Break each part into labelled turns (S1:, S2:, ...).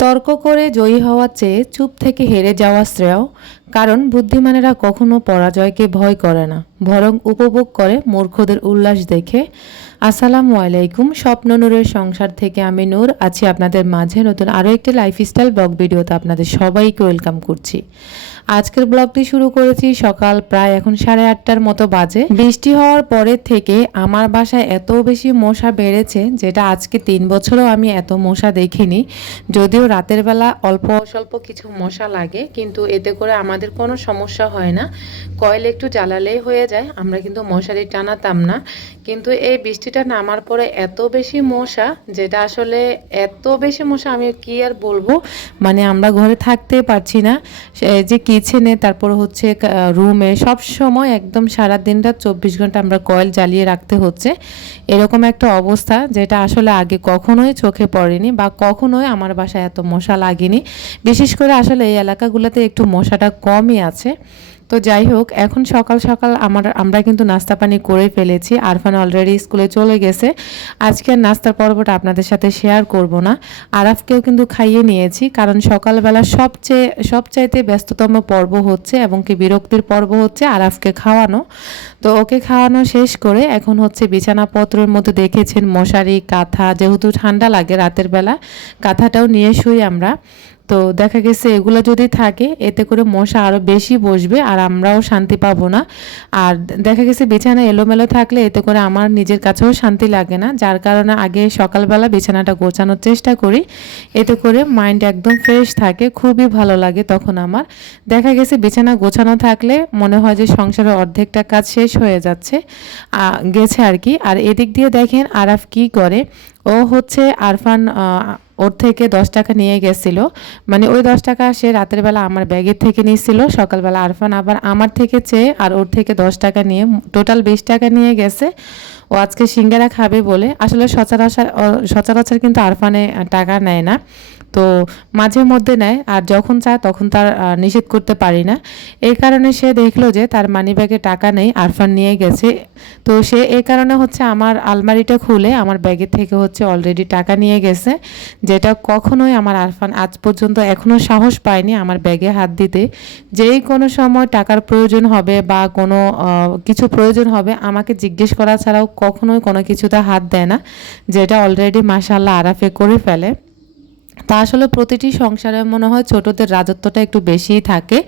S1: তর্ক করে জয়ী হওয়ার চেয়ে চুপ থেকে হেরে যাওয়া শ্রেয়, কারণ বুদ্ধিমানেরা কখনো পরাজয়কে ভয় করে না, বরং উপভোগ করে মূর্খদের উল্লাস দেখে। আসসালামু আলাইকুম, স্বপ্ন নূরের সংসার থেকে আমি নূর, আছি আপনাদের মাঝে নতুন আরও একটি লাইফস্টাইল ব্লগ ভিডিওতে আপনাদের সবাইকে ওয়েলকাম করছি। আজকের ব্লগটি শুরু করেছি সকাল প্রায় এখন সাড়ে আটটার মতো বাজে। বৃষ্টি হওয়ার পরের থেকে আমার বাসায় এত বেশি মশা বেড়েছে যেটা আজকে তিন বছরও আমি এত মশা দেখিনি। যদিও রাতের বেলা অল্প স্বল্প কিছু মশা লাগে, কিন্তু এতে করে আমাদের কোনো সমস্যা হয় না। কয়েল একটু জ্বালালেই হয়ে যায়, আমরা কিন্তু মশারি টানাতাম না। কিন্তু এই বৃষ্টিটা নামার পরে এত বেশি মশা যেটা আসলে এত বেশি মশা আমি কি আর বলব? মানে আমরা ঘরে থাকতে পারছি না। যে কিচেনে তারপর হচ্ছে রুমে সব সময় একদম সারা দিনটা চব্বিশ ঘণ্টা আমরা কয়েল জ্বালিয়ে রাখতে হচ্ছে। এরকম একটা অবস্থা যেটা আসলে আগে কখনোই চোখে পড়েনি বা কখনোই আমার বাসায় এত মশা লাগেনি। বিশেষ করে আসলে এই এলাকাগুলোতে একটু মশাটা কমই আছে। তো যাই হোক, এখন সকাল সকাল আমার, আমরা কিন্তু নাস্তা পানি করে ফেলেছি। আরফান অলরেডি স্কুলে চলে গেছে। আজকে আর নাস্তার পর্বটা আপনাদের সাথে শেয়ার করব না। আরাফকেও কিন্তু খাইয়ে নিয়েছি, কারণ সকালবেলা সবচেয়ে, সবচাইতে ব্যস্ততম পর্ব হচ্ছে এবং কি বিরক্তির পর্ব হচ্ছে আরাফকে খাওয়ানো। তো ওকে খাওয়ানো শেষ করে এখন হচ্ছে বিছানাপত্রের মধ্যে দেখেছেন মশারি, কাঁথা, যেহেতু ঠান্ডা লাগে রাতের বেলা, কাঁথাটাও নিয়ে শুই আমরা। তো দেখা গেছে এগুলো যদি থাকে, এতে করে মশা আরও বেশি বসবে আর আমরাও শান্তি পাবো না। আর দেখা গেছে বিছানা এলোমেলো থাকলে এতে করে আমার নিজের কাছেও শান্তি লাগে না, যার কারণে আগে সকালবেলা বিছানাটা গোছানোর চেষ্টা করি। এতে করে মাইন্ড একদম ফ্রেশ থাকে, খুবই ভালো লাগে তখন আমার। দেখা গেছে বিছানা গোছানো থাকলে মনে হয় যে সংসারের অর্ধেকটা কাজ শেষ হয়ে যাচ্ছে গেছে আর কি। আর এদিক দিয়ে দেখেন আরাফ কি করে, ও হচ্ছে আরফান ওর থেকে দশ টাকা নিয়ে গেছিল। মানে ওই দশ টাকা সে রাতের বেলা আমার ব্যাগের থেকে নিয়েছিল, সকালবেলা আরফান আবার আমার থেকে চেয়ে আর ওর থেকে দশ টাকা নিয়ে, টোটাল বিশ টাকা নিয়ে গেছে। ও আজকে সিঙ্গারা খাবে বলে। আসলে সচরাচর সচরাচর কিন্তু আরফানে টাকা নেয় না। তো মাঝে মধ্যে নেয় আর যখন চায় তখন তার নিষেধ করতে পারি না। এই কারণে সে দেখল যে তার মানি ব্যাগে টাকা নেই, আরফান নিয়ে গেছে। তো সে এই কারণে হচ্ছে আমার আলমারিটা খুলে আমার ব্যাগের থেকে হচ্ছে অলরেডি টাকা নিয়ে গেছে, যেটা কখনোই আমার আরফান আজ পর্যন্ত এখনও সাহস পায়নি আমার ব্যাগে হাত দিতে। যেই কোনো সময় টাকার প্রয়োজন হবে বা কোনো কিছু প্রয়োজন হবে আমাকে জিজ্ঞেস করা ছাড়াও কখনোই কোনো কিছুতে হাত দেয় না যেটা অলরেডি মাসাল্লাহ আরাফে করে ফেলে। তা আসলে প্রতিটি সংসারে মনে হয় ছোটদের রাজত্বটা একটু বেশিই থাকে,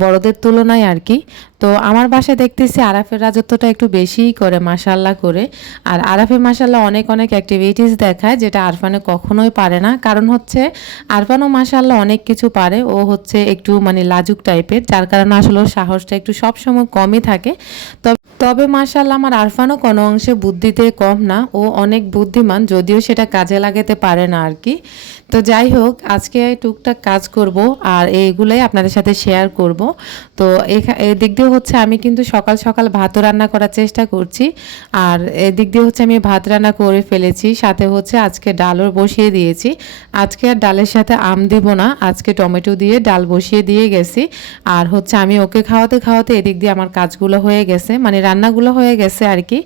S1: বড়দের তুলনায় আর কি। তো আমার বাসায় দেখতেছি আরাফের রাজত্বটা একটু বেশিই করে মাসাল্লাহ করে। আর আরাফে মাসাল্লাহ অনেক অনেক অ্যাক্টিভিটিস দেখায় যেটা আরফানে কখনোই পারে না। কারণ হচ্ছে আরফানও মাসাল্লাহ অনেক কিছু পারে। ও হচ্ছে একটু মানে লাজুক টাইপের, যার কারণে আসলে সাহসটা একটু সবসময় কমই থাকে। তবে তবে মাসাল্লাহ আমার আরফানও কোনো অংশে বুদ্ধিতে কম না। ও অনেক বুদ্ধিমান, যদিও সেটা কাজে লাগাতে পারে না আর কি। তো যাই হোক, আজকে টুকটাক কাজ করব আর এইগুলোই আপনাদের সাথে শেয়ার করব। তো এদিক দিয়ে হচ্ছে আমি কিন্তু সকাল সকাল ভাতও রান্না করার চেষ্টা করছি আর এদিক দিয়ে হচ্ছে আমি ভাত রান্না করে ফেলেছি, সাথে হচ্ছে আজকে ডালও বসিয়ে দিয়েছি। আজকে আর ডালের সাথে আম দিব না, আজকে টমেটো দিয়ে ডাল বসিয়ে দিয়ে গেছি আর হচ্ছে আমি ওকে খাওয়াতে খাওয়াতে এদিক দিয়ে আমার কাজগুলো হয়ে গেছে মানে রান্নাগুলো হয়ে গেছে আর কি।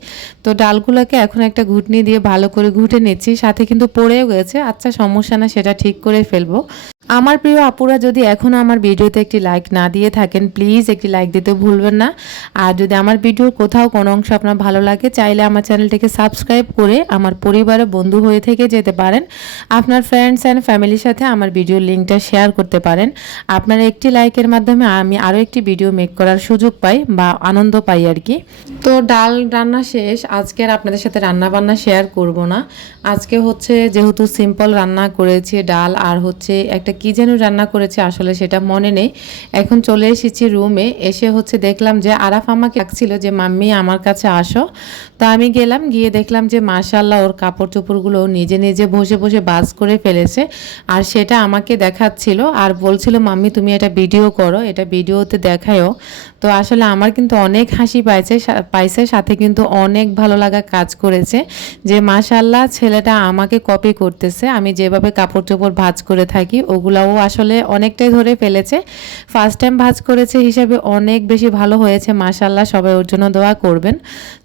S1: তো ডালগুলোকে এখন একটা ঘুটনি দিয়ে ভালো করে ঘুটে নিচ্ছি, সাথে কিন্তু পড়েও গেছে আচ্ছা সমস্যা না সেটা ঠিক করে ফেলব। আমার প্রিয় আপুরা, যদি এখনও আমার ভিডিওতে একটি লাইক না দিয়ে থাকেন প্লিজ একটি লাইক দিতে ভুলবেন না। আর যদি আমার ভিডিওর কোথাও কোনো অংশ আপনার ভালো লাগে, চাইলে আমার চ্যানেলটিকে সাবস্ক্রাইব করে আমার পরিবারের বন্ধু হয়ে থেকে যেতে পারেন। আপনার ফ্রেন্ডস অ্যান্ড ফ্যামিলির সাথে আমার ভিডিওর লিঙ্কটা শেয়ার করতে পারেন। আপনার একটি লাইকের মাধ্যমে আমি আরও একটি ভিডিও মেক করার সুযোগ পাই বা আনন্দ পাই আর কি। তো ডাল রান্না শেষ। আজকে আর আপনাদের সাথে রান্না বান্না শেয়ার করব না। আজকে হচ্ছে যেহেতু সিম্পল রান্না করেছি ডাল আর হচ্ছে একটা কি যেন রান্না করেছে আসলে সেটা মনে নেই। এখন চলে এসেছি রুমে এসে হচ্ছে দেখলাম যে আরাফ আমাকে ডাকছিল যে, মাম্মি, আমার কাছে আসো। তো আমি গেলাম, গিয়ে দেখলাম যে মাশাল্লাহ ওর কাপড় চোপড়গুলো নিজে নিজে বসে বসে বাস করে ফেলেছে আর সেটা আমাকে দেখাচ্ছিল আর বলছিল, মাম্মি, তুমি এটা ভিডিও করো, এটা ভিডিওতে দেখায়ও। তো আসলে আমার কিন্তু অনেক হাসি পাইছে পাইছে, সাথে কিন্তু অনেক ভালো লাগা কাজ করেছে যে মাশাল্লাহ ছেলেটা আমাকে কপি করতেছে, আমি যেভাবে কাপড় চোপড় চোপড় ভাজ করে থাকি, ওগুলাও আসলে অনেকটাই ধরে ফেলেছে। ফার্স্ট টাইম ভাজ করেছে হিসাবে অনেক বেশি ভালো হয়েছে মাশাল্লাহ সবাই ওর জন্য দোয়া করবেন।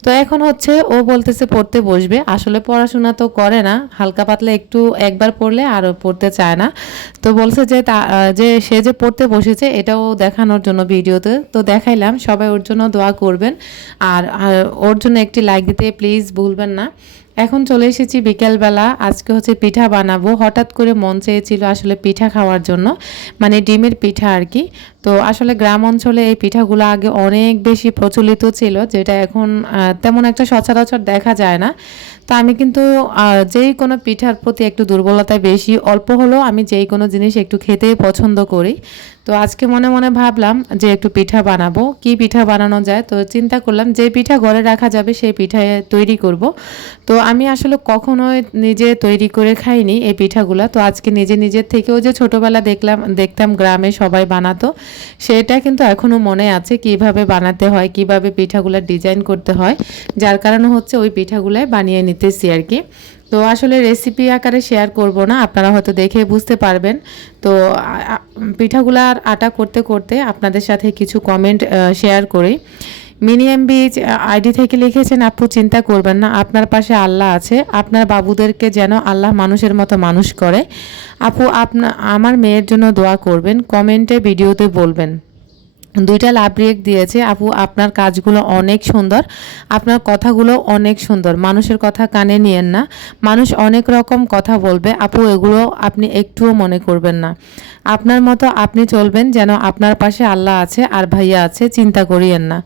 S1: তো এখন হচ্ছে ও বলতেছে পড়তে বসবে, আসলে পড়াশোনা তো করে না, হালকা পাতলা একটু একবার পড়লে আর পড়তে চায় না। তো বলছে যে তা, যে সে যে পড়তে বসেছে এটাও দেখানোর জন্য ভিডিওতে, তো দেখাইলাম, সবাই ওর জন্য দোয়া করবেন। আর ওর জন্য একটি লাইক দিতে প্লিজ ভুলবেন না। এখন চলে এসেছি বিকেলবেলা। আজকে হচ্ছে পিঠা বানাবো। হঠাৎ করে মন চেয়েছিল আসলে পিঠা খাওয়ার জন্য। মানে ডিমের পিঠা আর কি। তো আসলে গ্রাম অঞ্চলে এই পিঠাগুলো আগে অনেক বেশি প্রচলিত ছিল, যেটা এখন তেমন একটা সচরাচর দেখা যায় না। তো আমি কিন্তু যেই কোনো পিঠার প্রতি একটু দুর্বলতা বেশি, অল্প হলেও আমি যেই কোনো জিনিস একটু খেতেই পছন্দ করি। তো আজকে মনে মনে ভাবলাম যে একটু পিঠা বানাবো। কি পিঠা বানানো যায়? তো চিন্তা করলাম যে পিঠা ঘরে রাখা যাবে, সেই পিঠা তৈরি করব। তো আমি আসলে কখনোই নিজে তৈরি করে খাইনি এই পিঠাগুলা। তো আজকে নিজে নিজের থেকেও যে ছোটবেলা দেখলাম, দেখতাম গ্রামে সবাই বানাতো। সেটা কিন্তু এখনও মনে আছে কীভাবে বানাতে হয়, কীভাবে পিঠাগুলা ডিজাইন করতে হয়। যার কারণে হচ্ছে ওই পিঠাগুলাই বানিয়ে নিতেছি আর কি। তো আসলে রেসিপি আকারে শেয়ার করব না, আপনারা হয়তো দেখে বুঝতে পারবেন। তো পিঠাগুলার আটা করতে করতে আপনাদের সাথে কিছু কমেন্ট শেয়ার করি। মিনিয়াম বীজ আইডি থেকে লিখেছেন, আপু, চিন্তা করবেন না, আপনার পাশে আল্লাহ আছে। আপনার বাবুদেরকে যেন আল্লাহ মানুষের মতো মানুষ করে। আপু, আপনা, আমার মেয়ের জন্য দোয়া করবেন, কমেন্টে, ভিডিওতে বলবেন। দুইটা লাভ রিয়েক্ট দিয়েছে। আপু, আপনার কাজগুলো অনেক সুন্দর, আপনার কথাগুলো অনেক সুন্দর। মানুষের কথা কানে নিয়েন না। মানুষ অনেক রকম কথা বলবে। আপু, এগুলো আপনি একটুও মনে করবেন না। আপনার মতো আপনি চলবেন যেন আপনার পাশে আল্লাহ আছে আর ভাইয়া আছে, চিন্তা করিয়েন না।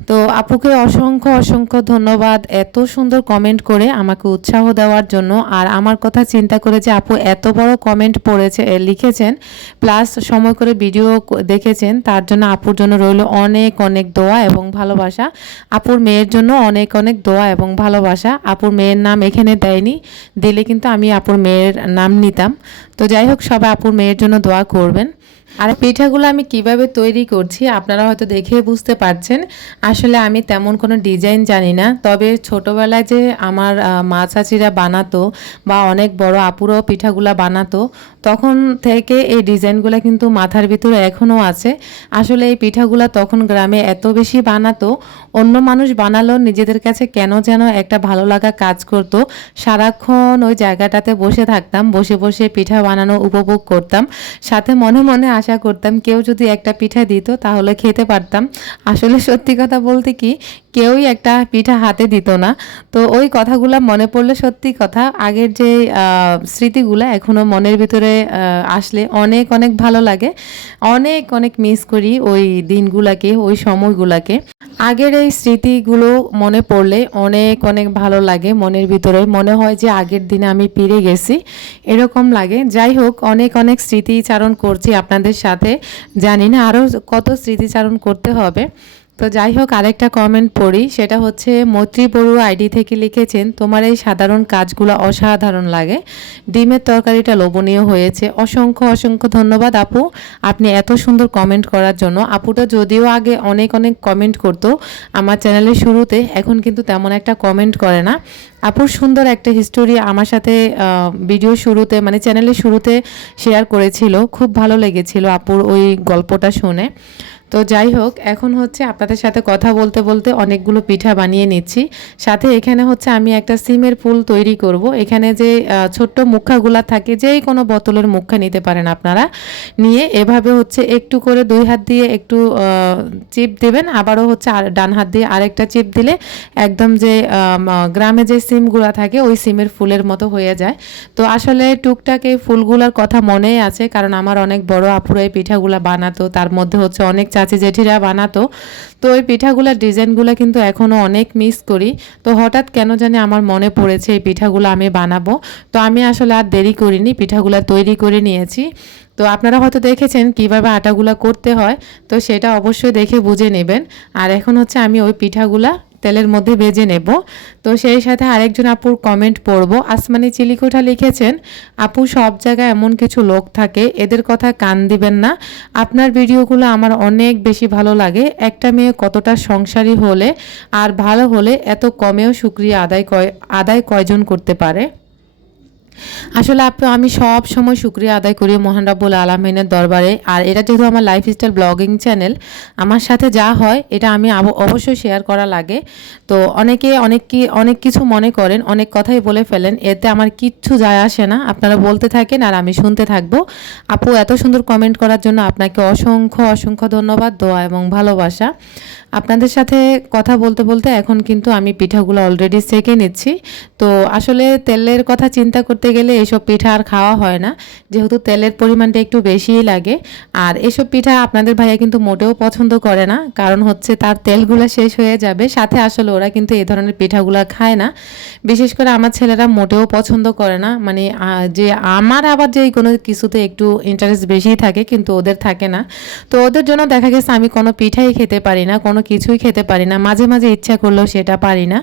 S1: তো আপুকে অসংখ্য অসংখ্য ধন্যবাদ এত সুন্দর কমেন্ট করে আমাকে উৎসাহ দেওয়ার জন্য। আর আমার কথা চিন্তা করে যে আপু এত বড় কমেন্ট পড়েছে লিখেছেন প্লাস সময় করে ভিডিও দেখেছেন, তার জন্য আপুর জন্য রইল অনেক অনেক দোয়া এবং ভালোবাসা। আপুর মেয়ের জন্য অনেক অনেক দোয়া এবং ভালোবাসা। আপুর মেয়ের নাম এখানে দেয়নি, দিলে কিন্তু আমি আপুর মেয়ের নাম নিতাম। তো যাই হোক, সবাই আপুর মেয়ের জন্য দোয়া করবেন। আর পিঠাগুলো আমি কীভাবে তৈরি করছি আপনারা হয়তো দেখে বুঝতে পারছেন। আসলে আমি তেমন কোনো ডিজাইন জানি না, তবে ছোটোবেলায় যে আমার মা চাচিরা বানাতো বা অনেক বড় আপুরাও পিঠাগুলা বানাতো তখন থেকে এই ডিজাইনগুলো কিন্তু মাথার ভিতরে এখনও আছে। আসলে এই পিঠাগুলো তখন গ্রামে এত বেশি বানাতো, অন্য মানুষ বানালো, নিজেদের কাছে কেন যেন একটা ভালো লাগা কাজ করতো। সারাক্ষণ ওই জায়গাটাতে বসে থাকতাম, বসে বসে পিঠা বানানো উপভোগ করতাম। সাথে মনে মনে আশা করতাম, কেউ যদি একটা পিঠা দিত তাহলে খেতে পারতাম। আসলে সত্যি কথা বলতে কি কেউই একটা পিঠা হাতে দিত না। তো ওই কথাগুলো মনে পড়লে সত্যি কথা, আগের যে স্মৃতিগুলো এখনও মনের ভিতরে আসলে অনেক অনেক ভালো লাগে। অনেক অনেক মিস করি ওই দিনগুলাকে, ওই সময়গুলাকে। আগের এই স্মৃতিগুলো মনে পড়লে অনেক অনেক ভালো লাগে মনের ভিতরে। মনে হয় যে আগের দিনে আমি ফিরে গেছি। এরকম লাগে। যাই হোক, অনেক অনেক স্মৃতিচারণ করছি আপনাদের সাথে। জানি না আরও কত স্মৃতিচারণ করতে হবে। তো যাই হোক, আরেকটা কমেন্ট পড়ি, সেটা হচ্ছে, মৈত্রী বড়ুয়া আইডি থেকে লিখেছেন, তোমার এই সাধারণ কাজগুলো অসাধারণ লাগে। ডিমের তরকারিটা লোভনীয় হয়েছে। অসংখ্য অসংখ্য ধন্যবাদ আপু। আপনি এত সুন্দর কমেন্ট করার জন্য। আপুটা যদিও আগে অনেক অনেক কমেন্ট করতো আমার চ্যানেলের শুরুতে, এখন কিন্তু তেমন একটা কমেন্ট করে না। আপুর সুন্দর একটা হিস্টোরি আমার সাথে ভিডিও শুরুতে মানে চ্যানেলের শুরুতে শেয়ার করেছিল। খুব ভালো লেগেছিল আপুর ওই গল্পটা শুনে। তো যাই হোক, এখন হচ্ছে আপনাদের সাথে কথা বলতে বলতে অনেকগুলো পিঠা বানিয়ে নিচ্ছি। সাথে এখানে হচ্ছে আমি একটা সিমের ফুল তৈরি করব। এখানে যে ছোট্ট মুখাগুলা থাকে, যেই কোনো বোতলের মুখা নিতে পারেন আপনারা। নিয়ে এভাবে হচ্ছে একটু করে দুই হাত দিয়ে একটু চিপ দেবেন। আবারও হচ্ছে আর, ডান হাত দিয়ে আরেকটা চিপ দিলে একদম যে গ্রামে যে সিমগুলা থাকে, ওই সিমের ফুলের মতো হয়ে যায়। তো আসলে টুকটাক এই ফুলগুলার কথা মনেই আছে, কারণ আমার অনেক বড় আপুরা এই পিঠাগুলা বানাতো। তার মধ্যে হচ্ছে অনেক চাচি জেঠিরা বানাতো। তো ওই পিঠাগুলোর ডিজাইনগুলো কিন্তু এখনও অনেক মিস করি। তো হঠাৎ কেন জানি আমার মনে পড়েছে এই পিঠাগুলো আমি বানাবো। তো আমি আসলে আর দেরি করিনি, পিঠাগুলো তৈরি করে নিয়েছি। তো আপনারা হয়তো দেখেছেন কীভাবে আটাগুলা করতে হয়। তো সেটা অবশ্যই দেখে বুঝে নেবেন। আর এখন হচ্ছে আমি ওই পিঠাগুলা তেলের মধ্যে ভেজে নেব। তো সেই সাথে আরেকজন আপুর কমেন্ট পড়ব। আসমানি চিলিকোঠা লিখেছেন, আপু, সব জায়গায় এমন কিছু লোক থাকে, এদের কথা কান দিবেন না। আপনার ভিডিওগুলো আমার অনেক বেশি ভালো লাগে। একটা মেয়ে কতটা সংসারী হলে আর ভালো হলে এত কমেও সুক্রিয়া আদায় কয়, আদায় কয়জন করতে পারে? আসলে আপু, আমি সব সময় শুক্রিয়া আদায় করি মহান রাব্বুল আলমিনের দরবারে। আর এটা যেহেতু আমার লাইফস্টাইল ব্লগিং চ্যানেল আমার সাথে যা হয় এটা আমি অবশ্যই শেয়ার করা লাগে। তো অনেকে অনেক কি, অনেক কিছু মনে করেন, অনেক কথাই বলে ফেলেন, এতে আমার কিচ্ছু যায় আসে না। আপনারা বলতে থাকেন আর আমি শুনতে থাকব। আপু, এত সুন্দর কমেন্ট করার জন্য আপনাকে অসংখ্য অসংখ্য ধন্যবাদ, দোয়া এবং ভালোবাসা। আপনাদের সাথে কথা বলতে বলতে এখন কিন্তু আমি পিঠাগুলো অলরেডি সেকে নিচ্ছি। তো আসলে তেলের কথা চিন্তা করতে গেলে এসব পিঠা আর খাওয়া হয় না। যেহেতু তেলের পরিমাণটা একটু বেশিই লাগে। আর এসব পিঠা আপনাদের ভাইয়া কিন্তু মোটেও পছন্দ করে না। কারণ হচ্ছে তার তেলগুলো শেষ হয়ে যাবে। সাথে আসলে ওরা কিন্তু এই ধরনের পিঠাগুলো খায় না। বিশেষ করে আমার ছেলেরা মোটেও পছন্দ করে না। মানে যে আমার আবার যে কোনো কিছুতে একটু ইন্টারেস্ট বেশিই থাকে, কিন্তু ওদের থাকে না। তো ওদের জন্য দেখা গেছে আমি কোনো পিঠাই খেতে পারি না, কোনো কিছুই খেতে পারি না। মাঝে মাঝে ইচ্ছা করলেও সেটা পারি না।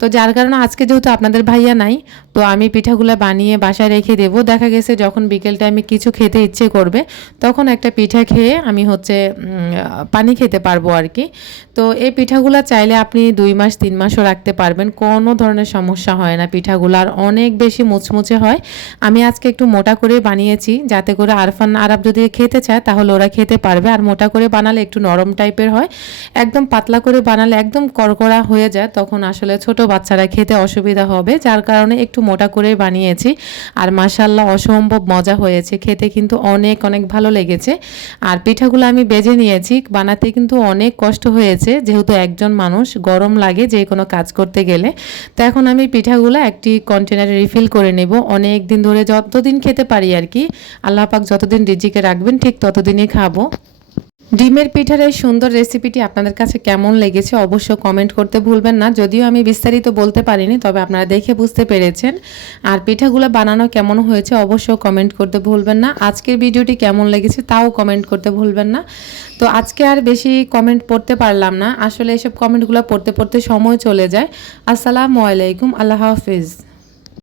S1: তো যার কারণে আজকে যেহেতু আপনাদের ভাইয়া নাই, তো আমি পিঠাগুলো বানিয়ে বাসায় রেখে দেবো। দেখা গেছে যখন বিকেল টাইমে কিছু খেতে ইচ্ছে করবে, তখন একটা পিঠা খেয়ে আমি হচ্ছে পানি খেতে পারব আর কি। তো এই পিঠাগুলো চাইলে আপনি দুই মাস, তিন মাসও রাখতে পারবেন। কোনো ধরনের সমস্যা হয় না পিঠাগুলো। আর অনেক বেশি মুচমুচে হয়। আমি আজকে একটু মোটা করে বানিয়েছি, যাতে করে আরফান আরব যদি খেতে চায়, তাহলে ওরা খেতে পারবে। আর মোটা করে বানালে একটু নরম টাইপের হয়। একদম পাতলা করে বানালে একদম কড়কড়া হয়ে যায়, তখন আসলে ছোট বাচ্চারা খেতে অসুবিধা হবে। যার কারণে একটু মোটা করে বানিয়েছি। আর মাসাল্লাহ অসম্ভব মজা হয়েছে। খেতে কিন্তু অনেক অনেক ভালো লেগেছে। আর পিঠাগুলো আমি বেজে নিয়েছি। বানাতে কিন্তু অনেক কষ্ট হয়েছে। যেহেতু একজন মানুষ, গরম লাগে যে কোনো কাজ করতে গেলে। তো এখন আমি পিঠাগুলো একটি কন্টেনারে রিফিল করে নেব। অনেক দিন ধরে যতদিন খেতে পারি আর কি। আল্লাহ পাক যতদিন রিজিকে রাখবেন, ঠিক ততদিনই খাব। ডিমের পিঠার এই সুন্দর রেসিপিটি আপনাদের কাছে কেমন লেগেছে অবশ্য কমেন্ট করতে ভুলবেন না। যদিও আমি বিস্তারিত বলতে পারিনি, তবে আপনারা দেখে বুঝতে পেরেছেন। আর পিঠাগুলো বানানো কেমন হয়েছে অবশ্য কমেন্ট করতে ভুলবেন না। আজকের ভিডিওটি কেমন লেগেছে তাও কমেন্ট করতে ভুলবেন না। তো আজকে আর বেশি কমেন্ট পড়তে পারলাম না। আসলে এসব কমেন্টগুলো পড়তে পড়তে সময় চলে যায়। আসসালামু আলাইকুম, আল্লাহ হাফিজ।